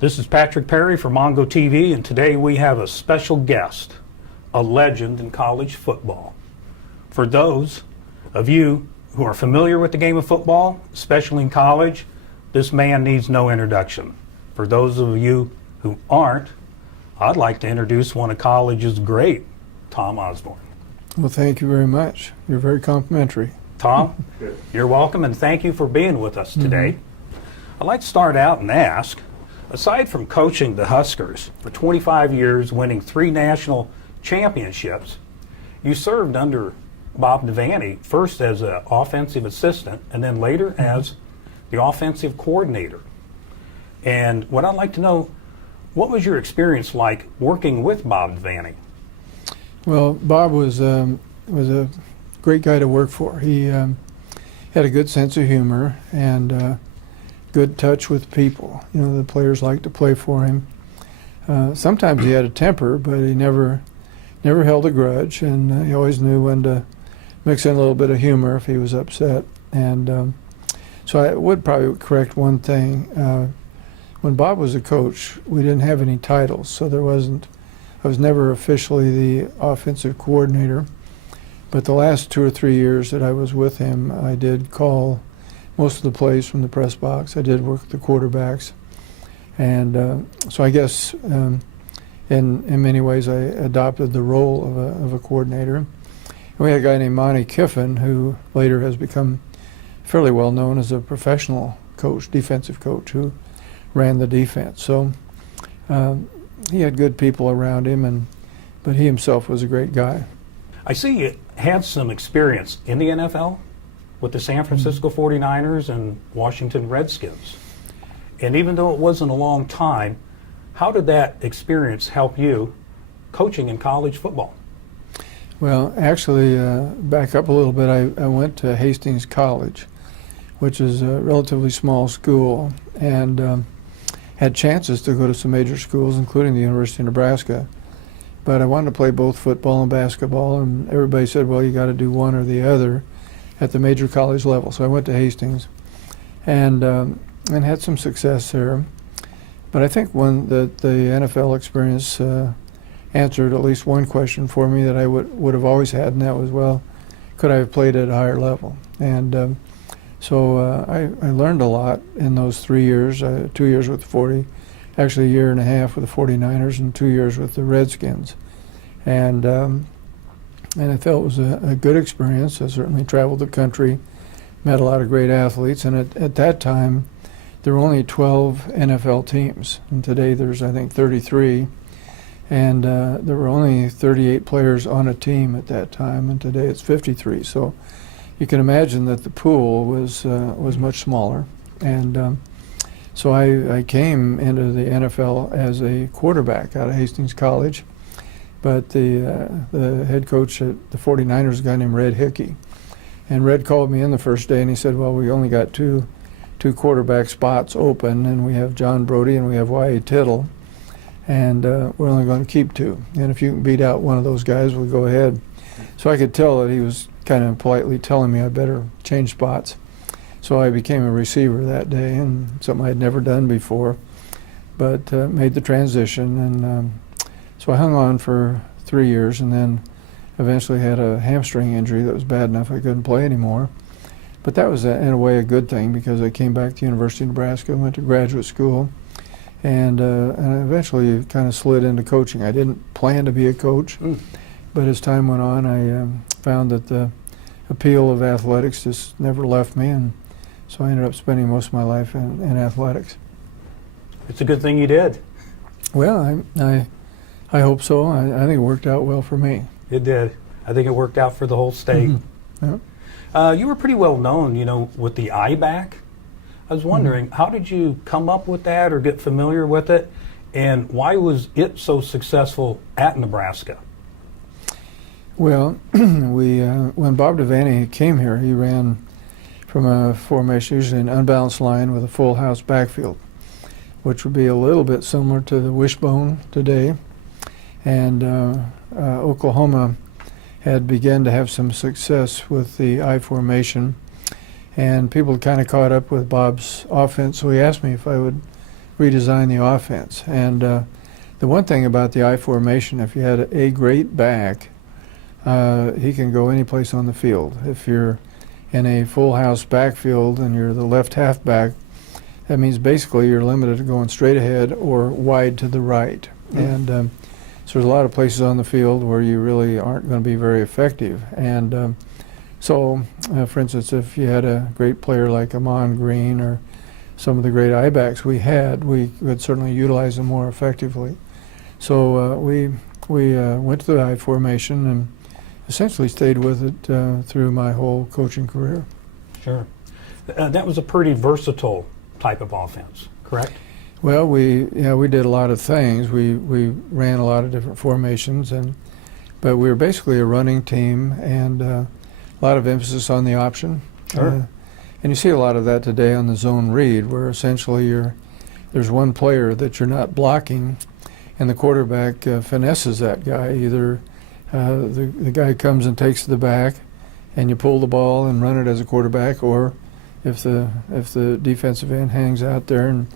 This is Patrick Perry from Mongo TV, and today we have a special guest, a legend in college football. For those of you who are familiar with the game of football, especially in college, this man needs no introduction. For those of you who aren't, I'd like to introduce one of college's great, Tom Osborne. Well, thank you very much. You're very complimentary. Tom, you're welcome, and thank you for being with us today. I'd like to start out and ask, aside from coaching the Huskers for 25 years, winning 3 national championships, you served under Bob Devaney, first as an offensive assistant and then later as the offensive coordinator. And what I'd like to know, what was your experience like working with Bob Devaney? Well, Bob was a great guy to work for. He had a good sense of humor and good touch with people. You know, the players liked to play for him. Sometimes he had a temper, but he never held a grudge, and he always knew when to mix in a little bit of humor if he was upset. And so I would probably correct one thing. When Bob was a coach, we didn't have any titles, so I was never officially the offensive coordinator. But the last 2 or 3 years that I was with him, I did call most of the plays from the press box. I did work with the quarterbacks. And so I guess in many ways I adopted the role of a coordinator. And we had a guy named Monty Kiffin, who later has become fairly well known as a professional coach, defensive coach, who ran the defense. So he had good people around him, but he himself was a great guy. I see you had some experience in the NFL with the San Francisco 49ers and Washington Redskins. And even though it wasn't a long time, how did that experience help you coaching in college football? Well, actually, back up a little bit, I went to Hastings College, which is a relatively small school, and had chances to go to some major schools, including the University of Nebraska. But I wanted to play both football and basketball, and everybody said, well, you got to do one or the other at the major college level. So I went to Hastings and had some success there. But I think the NFL experience answered at least one question for me that I would have always had, and that was, well, could I have played at a higher level? And so I learned a lot in those 3 years, 2 years with the 40, actually a year and a half with the 49ers and 2 years with the Redskins. And I felt it was a good experience. I certainly traveled the country, met a lot of great athletes, and at that time there were only 12 NFL teams, and today there's, I think, 33. And there were only 38 players on a team at that time, and today it's 53. So you can imagine that the pool was much smaller. And so I came into the NFL as a quarterback out of Hastings College, but the head coach at the 49ers was a guy named Red Hickey. And Red called me in the first day and he said, well, we only got two quarterback spots open, and we have John Brody and we have Y.A. Tittle, and we're only going to keep 2. And if you can beat out one of those guys, we'll go ahead. So I could tell that he was kind of politely telling me I better change spots. So I became a receiver that day, and something I had never done before, but made the transition. And so I hung on for 3 years, and then eventually had a hamstring injury that was bad enough I couldn't play anymore. But that was, in a way, a good thing, because I came back to the University of Nebraska, went to graduate school, and I eventually kind of slid into coaching. I didn't plan to be a coach, but as time went on, I found that the appeal of athletics just never left me, and so I ended up spending most of my life in athletics. It's a good thing you did. Well, I hope so. I think it worked out well for me. It did. I think it worked out for the whole state. Yeah. You were pretty well known, with the I-back. I was wondering, how did you come up with that or get familiar with it, and why was it so successful at Nebraska? Well, when Bob Devaney came here, he ran from a formation, usually an unbalanced line with a full house backfield, which would be a little bit similar to the wishbone today. And Oklahoma had begun to have some success with the I formation, and people kind of caught up with Bob's offense. So he asked me if I would redesign the offense. And the one thing about the I formation, if you had a great back, he can go any place on the field. If you're in a full house backfield and you're the left halfback, that means basically you're limited to going straight ahead or wide to the right. And so there's a lot of places on the field where you really aren't going to be very effective. And so, for instance, if you had a great player like Amon Green or some of the great I-backs we had, we could certainly utilize them more effectively. So we went to the I formation and essentially stayed with it through my whole coaching career. Sure. That was a pretty versatile type of offense, correct? Well, we did a lot of things. We ran a lot of different formations, but we were basically a running team and a lot of emphasis on the option. Sure. And you see a lot of that today on the zone read, where essentially there's one player that you're not blocking, and the quarterback finesses that guy. Either the guy comes and takes the back, and you pull the ball and run it as a quarterback, or if the defensive end hangs out there and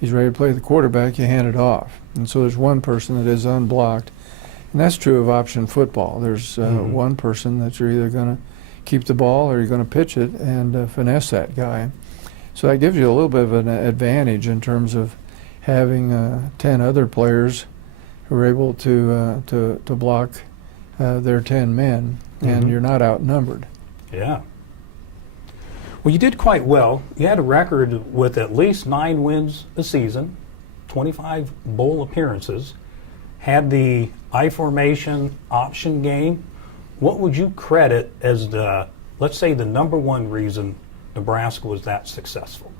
he's ready to play the quarterback, you hand it off. And so there's one person that is unblocked, and that's true of option football. There's one person that you're either going to keep the ball or you're going to pitch it and finesse that guy. So that gives you a little bit of an advantage in terms of having 10 other players who are able to block their 10 men, and you're not outnumbered. Yeah. Well, you did quite well. You had a record with at least 9 wins a season, 25 bowl appearances, had the I formation option game. What would you credit as the, let's say, the number one reason Nebraska was that successful?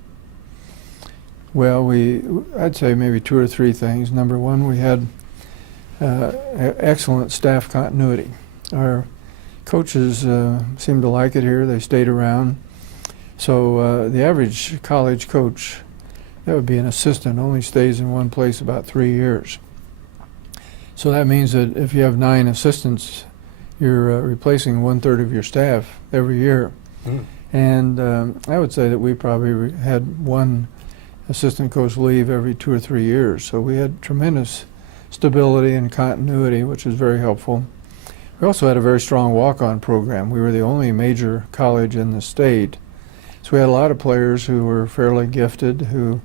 Well, I'd say maybe 2 or 3 things. Number one, we had excellent staff continuity. Our coaches seemed to like it here. They stayed around. So the average college coach, that would be an assistant, only stays in one place about 3 years. So that means that if you have 9 assistants, you're replacing 1/3 of your staff every year. And I would say that we probably had one assistant coach leave every 2 or 3 years. So we had tremendous stability and continuity, which was very helpful. We also had a very strong walk-on program. We were the only major college in the state. So we had a lot of players who were fairly gifted, who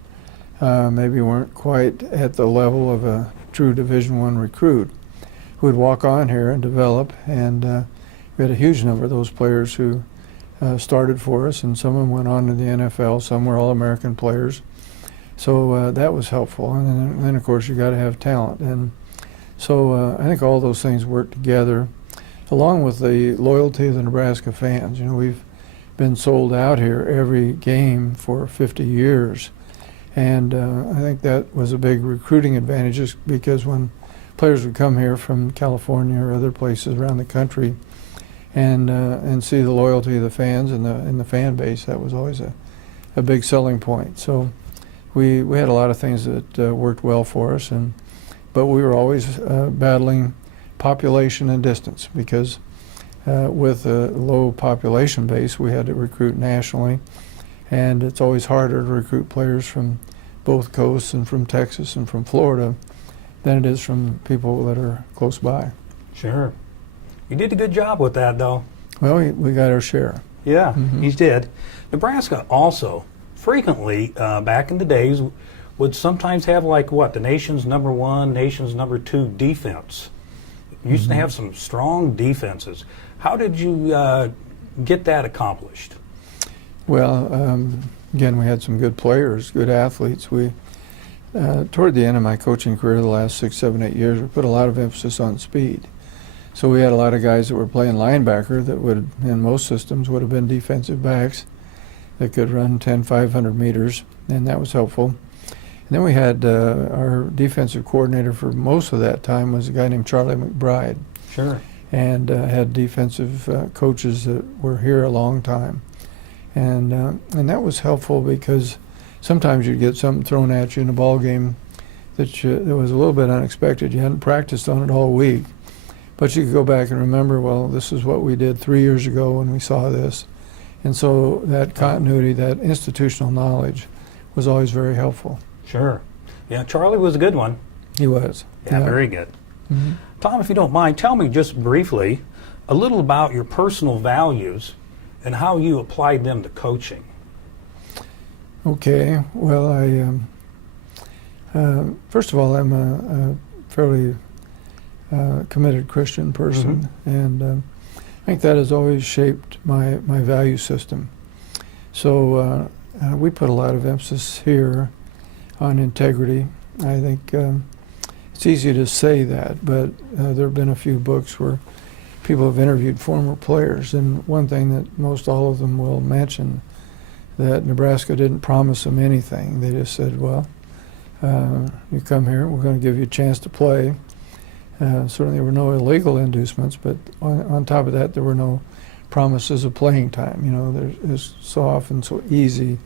maybe weren't quite at the level of a true Division I recruit, who would walk on here and develop. And we had a huge number of those players who started for us, and some of them went on to the NFL. Some were All-American players. So that was helpful. And then of course, you got to have talent. And so I think all those things work together, along with the loyalty of the Nebraska fans. You know, we've been sold out here every game for 50 years. And I think that was a big recruiting advantage, just because when players would come here from California or other places around the country and see the loyalty of the fans and the fan base, that was always a big selling point. So we had a lot of things that worked well for us, but we were always battling population and distance, because with a low population base, we had to recruit nationally, and it's always harder to recruit players from both coasts and from Texas and from Florida than it is from people that are close by. Sure. You did a good job with that, though. Well, we got our share. Yeah, you did. Nebraska also frequently, back in the days, would sometimes have the nation's number 1, nation's number 2 defense. Used to have some strong defenses. How did you get that accomplished? Well, again, we had some good players, good athletes. We, toward the end of my coaching career, the last 6, 7, 8 years, we put a lot of emphasis on speed. So we had a lot of guys that were playing linebacker that would, in most systems, would have been defensive backs that could run 10, 500 meters, and that was helpful. And then we had our defensive coordinator for most of that time was a guy named Charlie McBride. Sure. And had defensive coaches that were here a long time. And that was helpful, because sometimes you'd get something thrown at you in a ball game that was a little bit unexpected. You hadn't practiced on it all week. But you could go back and remember, well, this is what we did 3 years ago when we saw this. And so that continuity, that institutional knowledge was always very helpful. Sure. Yeah, Charlie was a good one. He was. Yeah, very good. Mhm. Tom, if you don't mind, tell me just briefly a little about your personal values and how you applied them to coaching. Okay. Well, first of all, I'm a fairly committed Christian person, and I think that has always shaped my value system. So we put a lot of emphasis here on integrity. I think it's easy to say that, but there have been a few books where people have interviewed former players, and one thing that most all of them will mention, that Nebraska didn't promise them anything. They just said, well, you come here, we're going to give you a chance to play. Certainly there were no illegal inducements, but on top of that, there were no promises of playing time. You know, it's so often so easy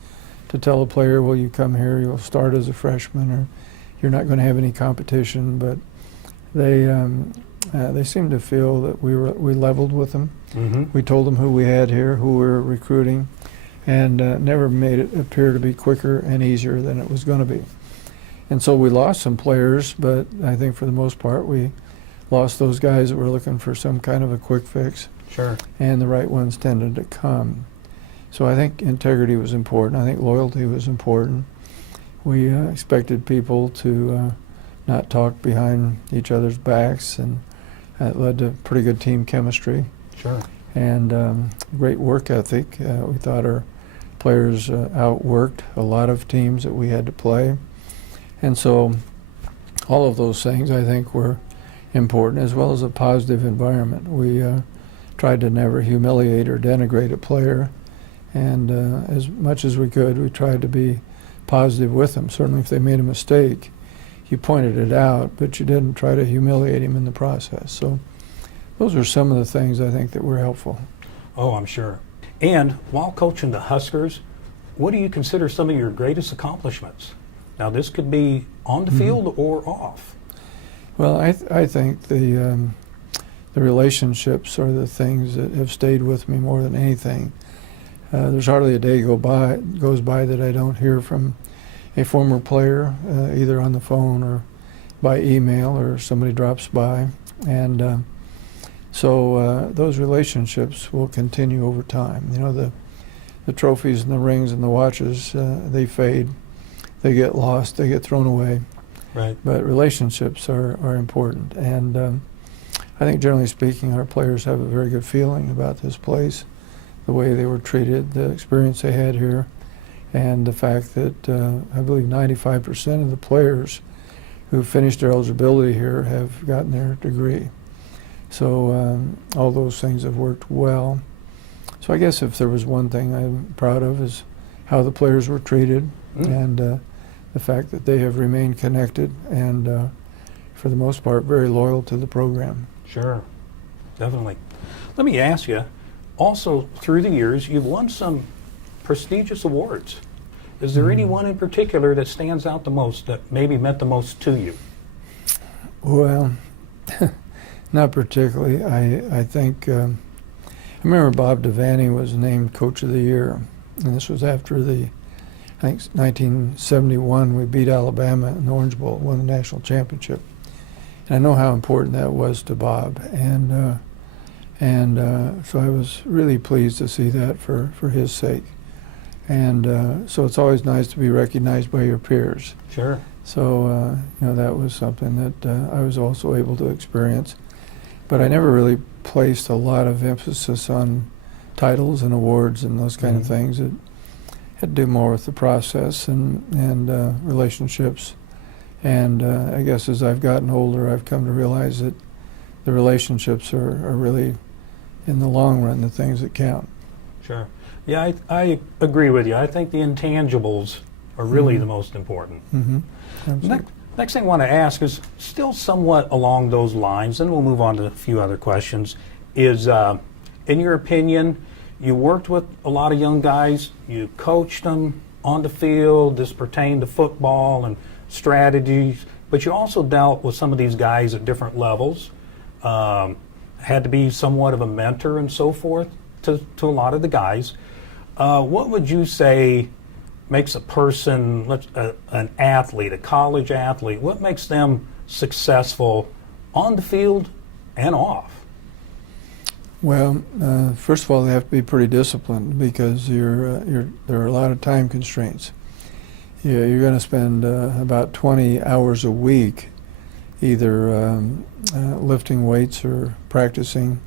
to tell a player, well, you come here, you'll start as a freshman, or you're not going to have any competition. But they seemed to feel that we leveled with them. Mm-hmm. We told them who we had here, who we were recruiting, and never made it appear to be quicker and easier than it was going to be. And so we lost some players, but I think for the most part we lost those guys that were looking for some kind of a quick fix. Sure. And the right ones tended to come. So I think integrity was important. I think loyalty was important. We expected people to not talk behind each other's backs, and that led to pretty good team chemistry. Sure. And great work ethic. We thought our players outworked a lot of teams that we had to play. And so all of those things I think were important, as well as a positive environment. We tried to never humiliate or denigrate a player, and as much as we could, we tried to be positive with them. Certainly if they made a mistake, you pointed it out, but you didn't try to humiliate him in the process. So those are some of the things I think that were helpful. Oh, I'm sure. And while coaching the Huskers, what do you consider some of your greatest accomplishments? Now, this could be on the field or off. Well, I think the relationships are the things that have stayed with me more than anything. There's hardly a day goes by that I don't hear from a former player, either on the phone or by email, or somebody drops by. And so those relationships will continue over time. You know, the trophies and the rings and the watches, they fade. They get lost, they get thrown away. Right. But relationships are important. And I think generally speaking, our players have a very good feeling about this place, the way they were treated, the experience they had here, and the fact that I believe 95% of the players who finished their eligibility here have gotten their degree. So all those things have worked well. So I guess if there was one thing I'm proud of is how the players were treated, and the fact that they have remained connected and, for the most part, very loyal to the program. Sure, definitely. Let me ask you, also through the years, you've won some prestigious awards. Is there any one in particular that stands out the most, that maybe meant the most to you? Well, not particularly. I think, I remember Bob Devaney was named Coach of the Year, and this was after I think 1971, we beat Alabama in the Orange Bowl, won the national championship. And I know how important that was to Bob, and so I was really pleased to see that for his sake. And so it's always nice to be recognized by your peers. Sure. So you know, that was something that I was also able to experience. But I never really placed a lot of emphasis on titles and awards and those kind of things. It had to do more with the process and relationships. And I guess as I've gotten older, I've come to realize that the relationships are really, in the long run, the things that count. Sure. Yeah, I agree with you. I think the intangibles are really the most important. Next thing I want to ask is still somewhat along those lines, and we'll move on to a few other questions, is in your opinion, you worked with a lot of young guys, you coached them on the field, this pertained to football and strategies, but you also dealt with some of these guys at different levels, had to be somewhat of a mentor and so forth to a lot of the guys. What would you say makes a person, an athlete, a college athlete, what makes them successful on the field and off? Well, first of all, they have to be pretty disciplined because there are a lot of time constraints. You're going to spend about 20 hours a week either lifting weights or practicing,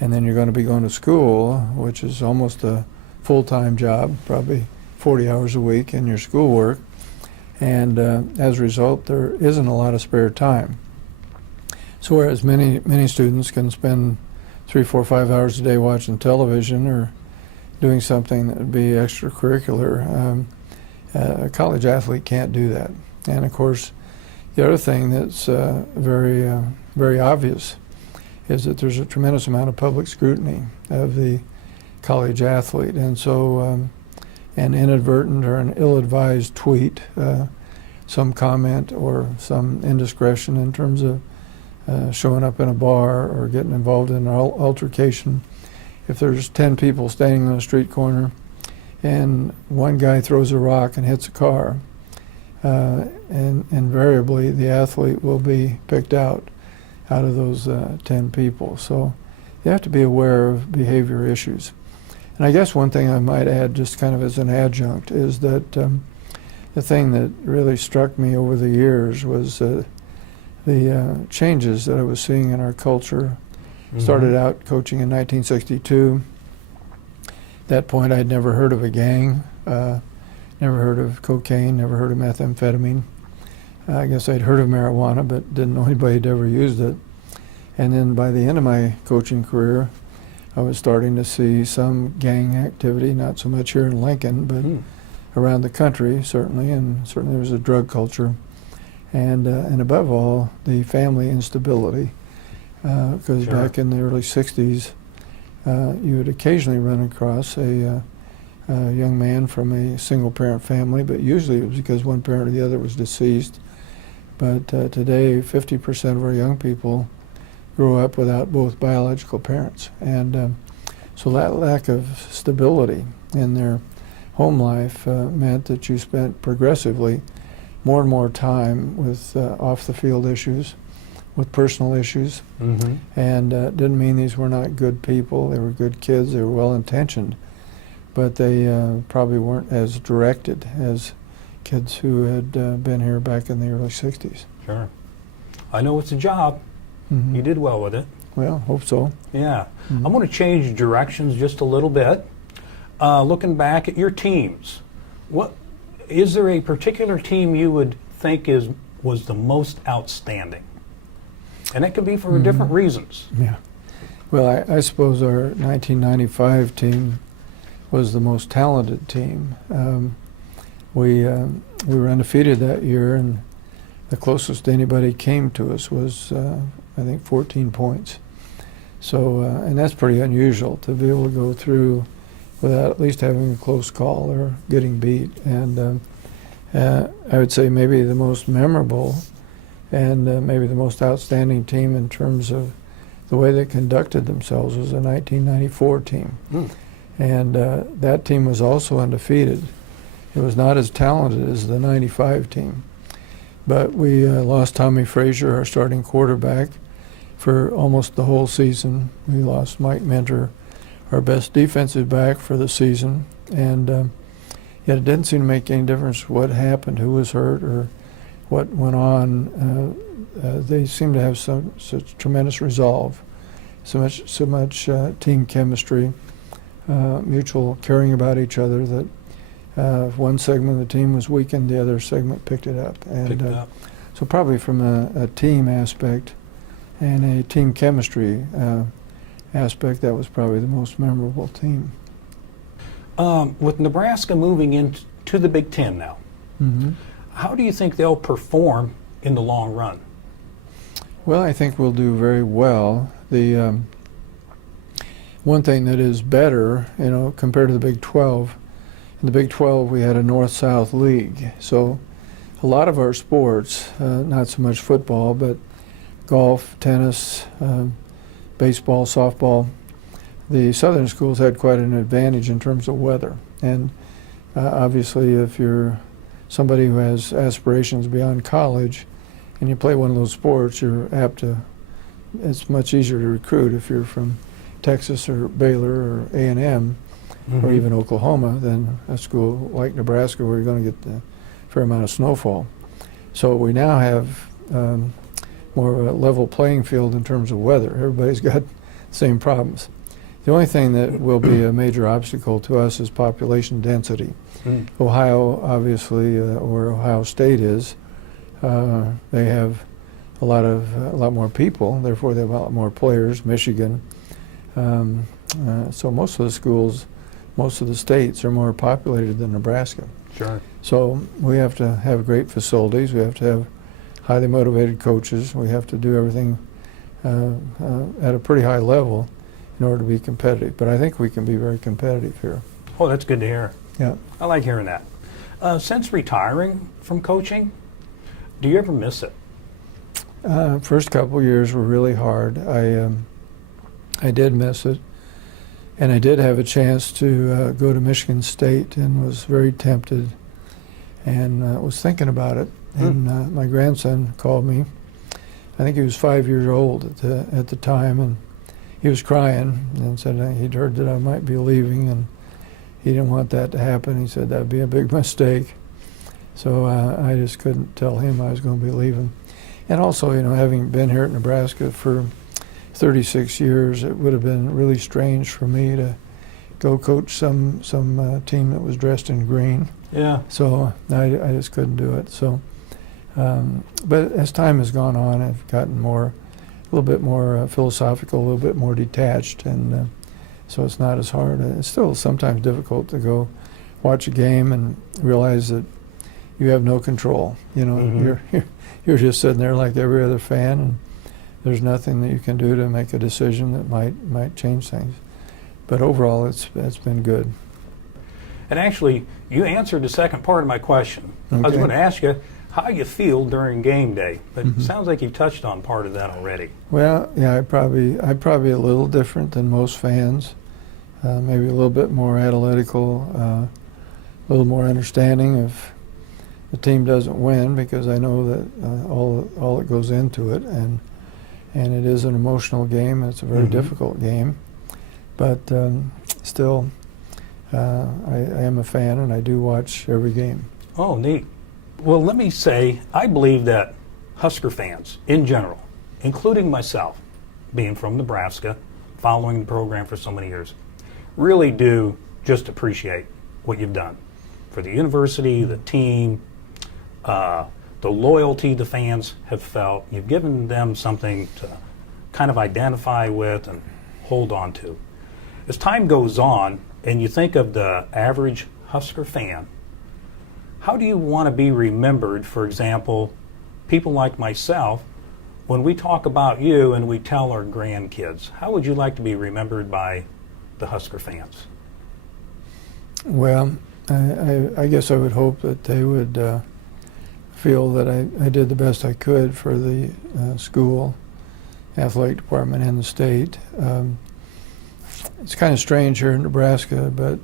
and then you're going to be going to school, which is almost a full-time job, probably 40 hours a week in your schoolwork, and as a result, there isn't a lot of spare time. So whereas many students can spend 3, 4, 5 hours a day watching television or doing something that would be extracurricular, a college athlete can't do that. And of course, the other thing that's very obvious is that there's a tremendous amount of public scrutiny of the college athlete, and so an inadvertent or an ill-advised tweet, some comment or some indiscretion in terms of showing up in a bar or getting involved in an altercation. If there's 10 people standing on a street corner and one guy throws a rock and hits a car, and invariably the athlete will be picked out of those 10 people. So you have to be aware of behavior issues. And I guess one thing I might add, just kind of as an adjunct, is that the thing that really struck me over the years was the changes that I was seeing in our culture. Mm-hmm. Started out coaching in 1962. At that point, I'd never heard of a gang, never heard of cocaine, never heard of methamphetamine. I guess I'd heard of marijuana, but didn't know anybody had ever used it. And then by the end of my coaching career, I was starting to see some gang activity, not so much here in Lincoln, but around the country, certainly, and certainly there was a drug culture. And above all, the family instability, because Sure. back in the early 60s, you would occasionally run across a young man from a single-parent family, but usually it was because one parent or the other was deceased. But today, 50% of our young people grow up without both biological parents. And so that lack of stability in their home life meant that you spent progressively more and more time with off-the-field issues, with personal issues. Mm-hmm. And didn't mean these were not good people. They were good kids. They were well-intentioned. But they probably weren't as directed as kids who had been here back in the early 60s. Sure. I know it's a job. Mm-hmm. You did well with it. Well, hope so. Yeah. Mm-hmm. I'm going to change directions just a little bit. Looking back at your teams, is there a particular team you would think was the most outstanding? And it could be for different reasons. Yeah. Well, I suppose our 1995 team was the most talented team. We were undefeated that year, and the closest anybody came to us was, I think, 14 points. So, and that's pretty unusual to be able to go through without at least having a close call or getting beat. And I would say maybe the most memorable and maybe the most outstanding team in terms of the way they conducted themselves was the 1994 team. And that team was also undefeated. It was not as talented as the 95 team. But we lost Tommy Frazier, our starting quarterback, for almost the whole season. We lost Mike Minter, our best defensive back, for the season. And yet it didn't seem to make any difference what happened, who was hurt, or what went on. They seemed to have such tremendous resolve, so much team chemistry, mutual caring about each other, that if one segment of the team was weakened, the other segment picked it up. And so probably from a team aspect and a team chemistry aspect, that was probably the most memorable team. With Nebraska moving into the Big Ten now, Mm-hmm. how do you think they'll perform in the long run? Well, I think we'll do very well. The one thing that is better, compared to the Big 12, in the Big 12 we had a North-South league. So a lot of our sports, not so much football, but golf, tennis, baseball, softball, the southern schools had quite an advantage in terms of weather. And Obviously, if you're somebody who has aspirations beyond college and you play one of those sports, you're apt to, it's much easier to recruit if you're from Texas or Baylor or A&M or even Oklahoma than a school like Nebraska where you're going to get a fair amount of snowfall. So we now have more of a level playing field in terms of weather. Everybody's got the same problems. The only thing that will be a major obstacle to us is population density. Ohio, obviously, where Ohio State is, they have a lot more people. Therefore, they have a lot more players. Michigan, so most of the schools, most of the states are more populated than Nebraska. Sure. So we have to have great facilities. We have to have highly motivated coaches. We have to do everything at a pretty high level in order to be competitive. But I think we can be very competitive here. Oh, that's good to hear. Yeah. I like hearing that. Since retiring from coaching, do you ever miss it? First couple years were really hard. I did miss it. And I did have a chance to go to Michigan State and was very tempted and was thinking about it. And my grandson called me. I think he was 5 years old at the time, and he was crying and said he'd heard that I might be leaving, and he didn't want that to happen. He said that'd be a big mistake. So I just couldn't tell him I was going to be leaving. And also, you know, having been here at Nebraska for 36 years, it would have been really strange for me to go coach some team that was dressed in green. Yeah. So I just couldn't do it. So, but as time has gone on, I've gotten a little bit more philosophical, a little bit more detached, and so it's not as hard. It's still sometimes difficult to go watch a game and realize that you have no control. You know, you're just sitting there like every other fan, and there's nothing that you can do to make a decision that might change things. But overall, it's been good. And actually, you answered the second part of my question. Okay. I was going to ask you how you feel during game day, but it sounds like you touched on part of that already. Well, yeah, I'm probably a little different than most fans. Maybe a little bit more analytical, a little more understanding if the team doesn't win, because I know that all that goes into it, and it is an emotional game. It's a very difficult game, but still, I am a fan, and I do watch every game. Oh, neat. Well, let me say, I believe that Husker fans in general, including myself, being from Nebraska, following the program for so many years, really do just appreciate what you've done for the university, the team, the loyalty the fans have felt. You've given them something to kind of identify with and hold on to. As time goes on and you think of the average Husker fan, how do you want to be remembered? For example, people like myself, when we talk about you and we tell our grandkids, how would you like to be remembered by the Husker fans? Well, I guess I would hope that they would feel that I did the best I could for the school, athletic department, and the state. It's kind of strange here in Nebraska, but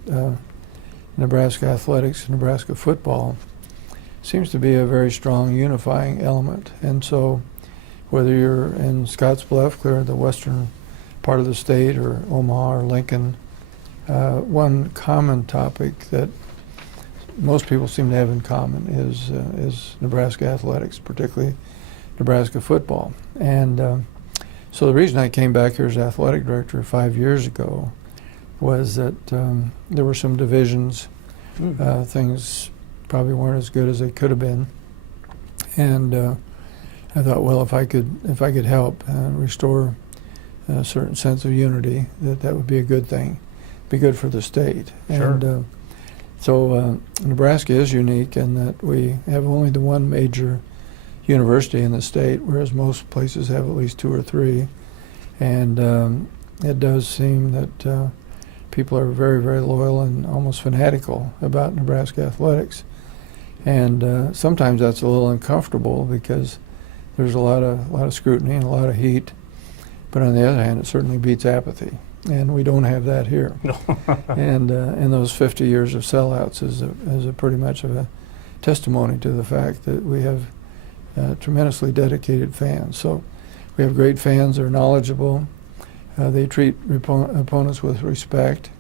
Nebraska athletics, Nebraska football seems to be a very strong unifying element. And so whether you're in Scottsbluff, clear the western part of the state, or Omaha or Lincoln, one common topic that most people seem to have in common is Nebraska athletics, particularly Nebraska football. And so the reason I came back here as athletic director 5 years ago was that there were some divisions. Things probably weren't as good as they could have been, and I thought, well, if I could help restore a certain sense of unity, that would be a good thing, be good for the state. Sure. And so Nebraska is unique in that we have only the one major university in the state, whereas most places have at least two or three. And it does seem that people are very, very loyal and almost fanatical about Nebraska athletics. And sometimes that's a little uncomfortable because there's a lot of scrutiny and a lot of heat. But on the other hand, it certainly beats apathy. and we don't have that here. And those 50 years of sellouts is a pretty much of a testimony to the fact that we have tremendously dedicated fans. So we have great fans. They're knowledgeable. They treat opponents with respect.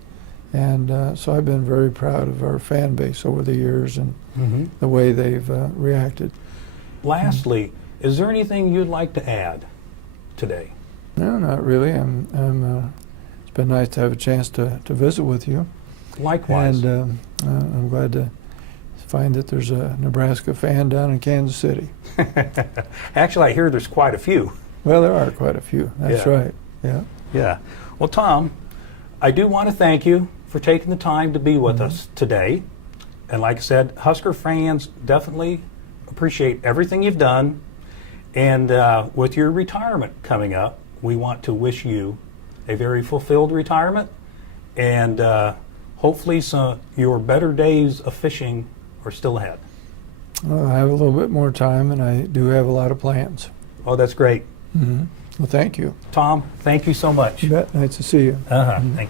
And so I've been very proud of our fan base over the years and the way they've reacted. Lastly, is there anything you'd like to add today? No, not really. It's been nice to have a chance to visit with you. Likewise. And I'm glad to find that there's a Nebraska fan down in Kansas City. Actually, I hear there's quite a few. Well, there are quite a few. That's Yeah. right. Yeah. Yeah. Well, Tom, I do want to thank you for taking the time to be with us today. And like I said, Husker fans definitely appreciate everything you've done. And with your retirement coming up, we want to wish you a very fulfilled retirement. And hopefully your better days of fishing are still ahead. Well, I have a little bit more time, and I do have a lot of plans. Oh, that's great. Well, thank you. Tom, thank you so much. You bet. Nice to see you. Thank you.